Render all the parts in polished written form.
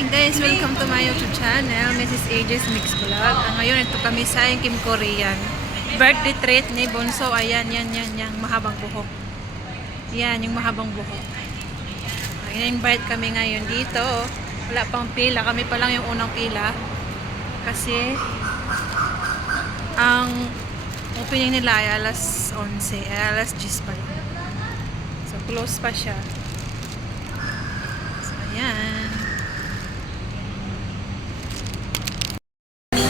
Hi guys! Welcome to my YouTube channel, Mrs. AJ's Mix Vlog. Ngayon, ito kami sa Kim Korean. Birthday treat ni Bonso. Ayan, yan, mahabang buhok. Yan, yung mahabang buhok. In-invite kami ngayon dito. Wala pang pila. Kami pa lang yung unang pila. Kasi, ang opening nila ay alas 11. Alas 10 pa lang. So, close pa siya. So, ayan.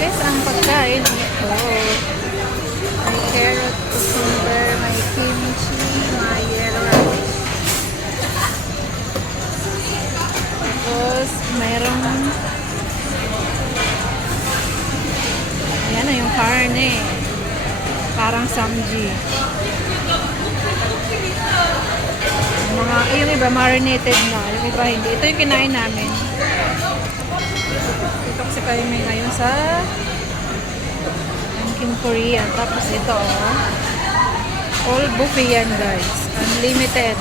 Guys, ang pagkain ito. May carrot, cucumber, may kimchi, may yellow rice. Tapos, mayroong ayan na yung karne. Parang samji. Yung iba marinated na. Yung iba hindi. Ito yung kinain namin. Ito kasi kayo may ngayon sa Kim Korean. Tapos ito all buffet yan guys. Unlimited.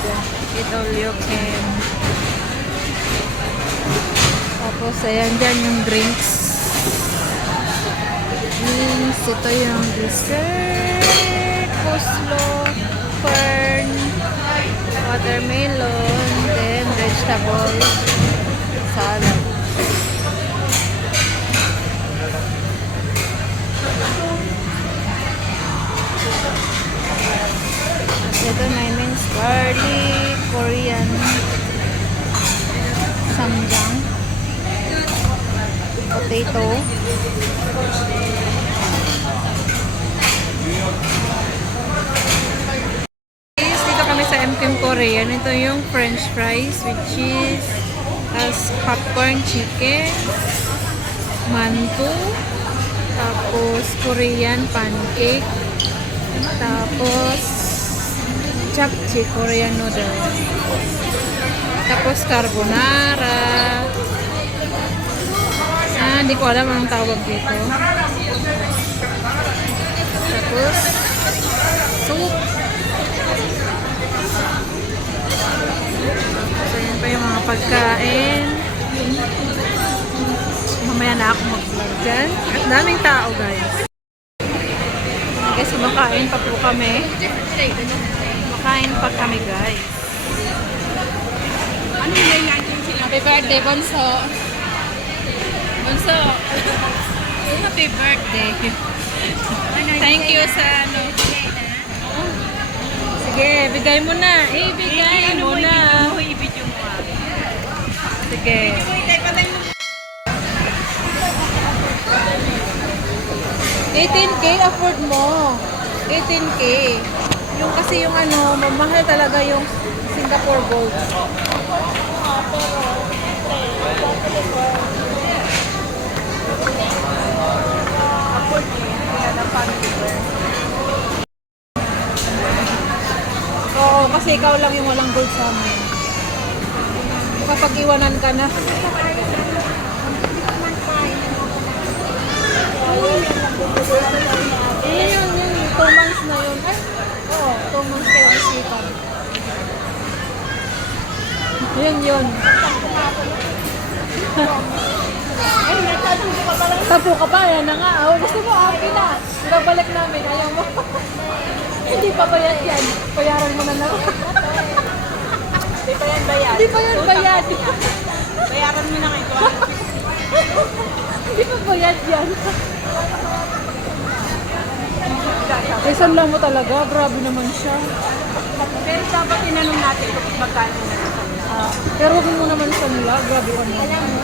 Eat all you can. Tapos ayan dyan yung drinks. Ito yung dessert. Coleslaw. Fern. Watermelon. Then vegetable. Salad. Ito may minced garlic, Korean samjang, potato. Dito kami sa Kim Korean. Ito yung french fries with cheese, as popcorn chicken, mantu, tapos Korean pancake, tapos japchae, Korean noodles, tapos carbonara. Hindi ko alam anong tawag dito. Tapos soup. So yun pa yung mga pagkain. Mamaya na ako mag-vlog dyan. At daming tao guys. Guys, kumakain pa po kami. Kumakain pa kami guys. Ano yung happy birthday, Bonso. Bonso. Happy birthday. Thank you sa ano. Sige, bigay mo na. Ibigay mo na. I-video mo. Sige. 18K afford mo. 18K. Yung kasi yung ano, mamahal talaga yung Singapore Gold. Afford mo yan. Kaya ng family wear. Oo, kasi ikaw lang yung walang gold sa amin. Kapag iwanan ka na. Yun. 2 months na yun. Ay, oo, 2 months kayo isipan. Yun. Tapo ka pa, yan na nga. Oh, gusto mo, okay na. Babalik namin, ayaw mo. Hindi pa bayad yan. Bayaran mo na lang. Hindi pa yan bayad. Hindi pa yan bayad. Bayaran mo na ngayon. Hindi pa bayad yan. Isan lang mo talaga. Grabe naman siya. Pero dapat tinanong natin kung magkano na sa kanila. Pero huwag mo naman sa nila. Grabe ka naman. Alam mo,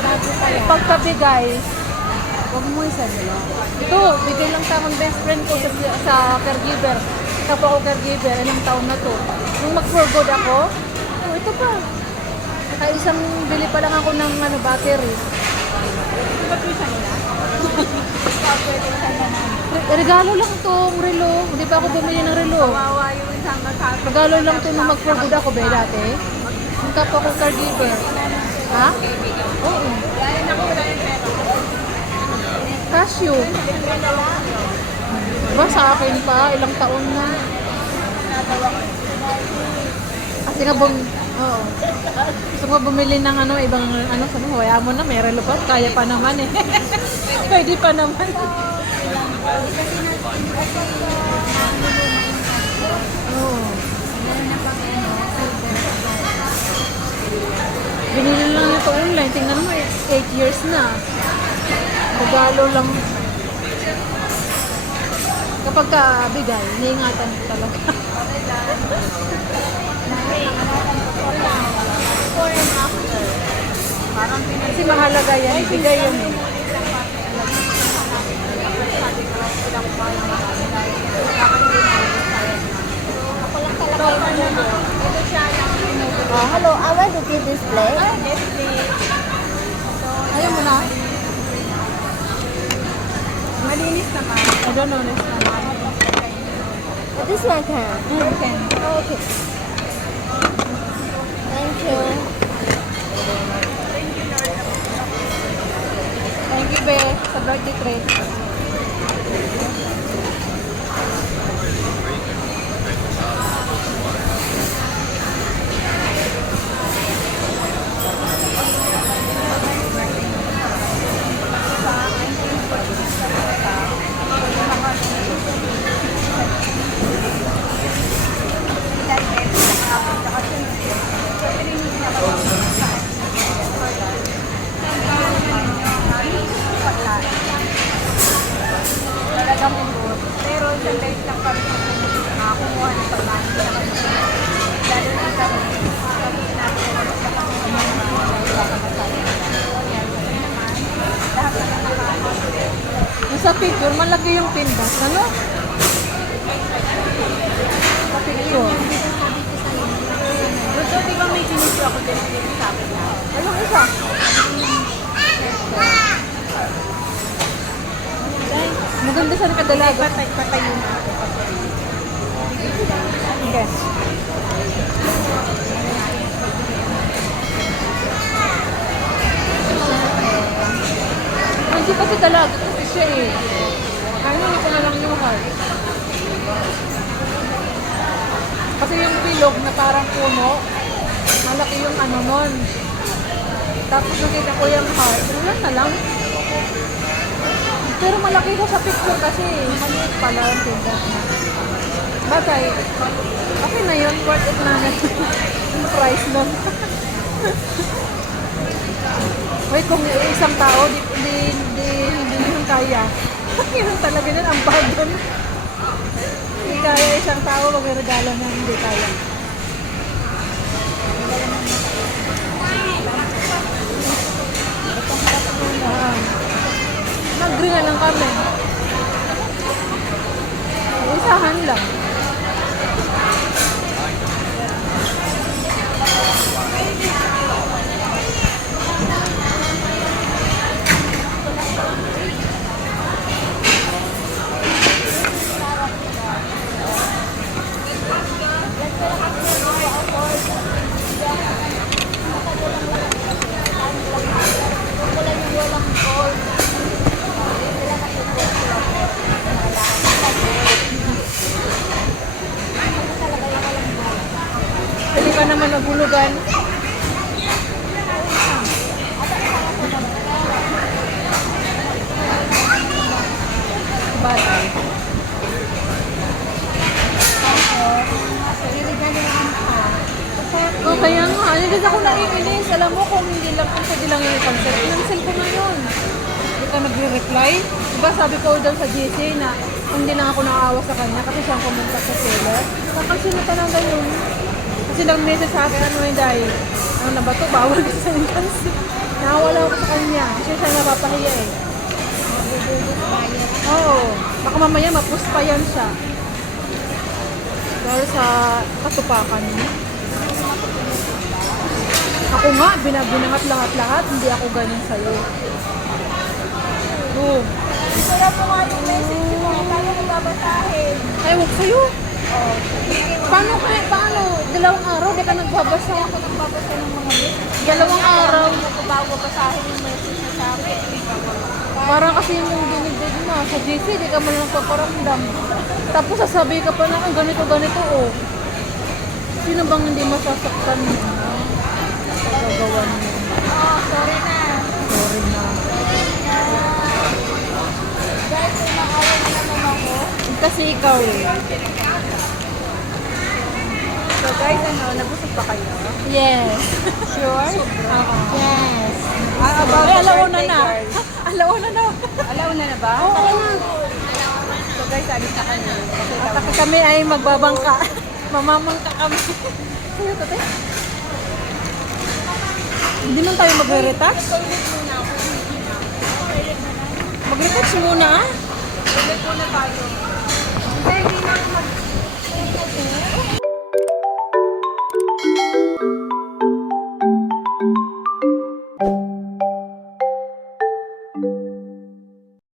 bago pa yan. Pagtabi guys, huwag mo isa nila. Ito, bigay lang sa akong best friend ko sa caregiver. Kapag ako caregiver, ilang taon na to. Nung mag-for good ako, oh, ito pa. Kaya isang bili pa lang ako ng battery. Ba't mo isa nila? Pwede sa naman. Regalo lang tong relo. Hindi pa ako bumili ng relo. Kawawa yung isang magkano. Regalo lang to nung mag-for good ako ba dati. Nung kapag ako caregiver. Ha? Oo. Dahil ako wala yung pera. Casio. Diba sa akin pa, ilang taon na. Kasi nga Oo. Gusto mo bumili ng ano, ibang ano, sabi mo, hayaan mo na, may relo pa, kaya pa naman eh. Pwede pa naman. Oo. Binili lang ito online, tingnan mo, 8 years na. Regalo lang. Kapag bigay, iniingatan ko talaga. Before and after. Parang Kasi mahalaga yan, ibigay yun eh. ako lang talaga yung ano. Ito siya yung hello, I want to give display. Display. Ayaw mo na? Malinis naman. I don't know this one. This one can. Okay. Okay. Thank you. Thank you, Be, sa birthday treat. Talagang ulo. Pero isang days lang kami nakakuha ng pagmahal. Lalo na kami. Kami natin na Sa picture, malaki yung pindas. Ano? Sa picture. Gusto, di ba may sinisyo ako din sa akin na? Anong isa? Maganda siya nakadalaga. Patayo na ako. Yes. Hindi kasi dalaga kasi siya eh. Ano, hindi ko na lang yung heart. Kasi yung bilog na parang puno, malaki yung ano nun. Tapos nakita ko yung heart, wala na lang. Pero malaki ko sa picture kasi maliit pala ang tindas na. Bagay, okay na yun, worth it na yung price nun. Wait, kung isang tao, hindi yun kaya. Yun talaga nun, ang bagon. Hindi kaya isang tao, pag may regalo na hindi kaya. Mag-green na lang kami. Isahan lang. Pwede ka naman nagulugan. Batay. Oh, kaya nga. Ano din ako naiinis. Alam mo kung hindi lang, kung pwede lang yung i-cancel. Cancel ko ngayon. Hindi ka nagre-reply. Diba sabi ko daw sa GC na hindi lang ako nakaawa sa kanya kasi siyang pumunta sa seller. Kakansin na talaga yun. Kasi nag-message sa akin, ano hindi, ano na ba ito, bawal kasi sa cancel. Nakawala ako sa kanya. Kasi siya napapahiya eh. Oo. Baka mamaya mapus pa yan siya. Dahil sa katupakan niya. Ako nga, binabinangat lahat-lahat, hindi ako ganun sa'yo. Oo. Wala po nga yung message mo. Paano mo babasahin? Ay, huwag sa'yo. Paano? Dalawang araw, di ka nagbabasa. Ako nagbabasa ng mga message. Dalawang araw. Ako bago basahin yung message mo sa akin. Parang kasi yung dinigdig mo sa GC, di ka man lang paparamdam. Tapos sasabi ka pa na, ganito, oh. Sino bang hindi masasaktan mo? gagawa niyo. Oh, sorry na. Sorry na. Guys, may makawin na naman ako. Kasi ikaw eh. So guys, nabusog pa kayo? Yes. Sure? Yes. About Ay, the alauna birthday na. girl. Alauna na. Alauna na ba? Oo. So guys, alis na kami. Kasi At kami ay magbabangka. Mamamangka kami. Sa'yo to, te? Hindi man tayo magre-retouch? Toilet muna ako. Mag-retouch muna ah. Toilet muna tayo. Hindi na ako mag...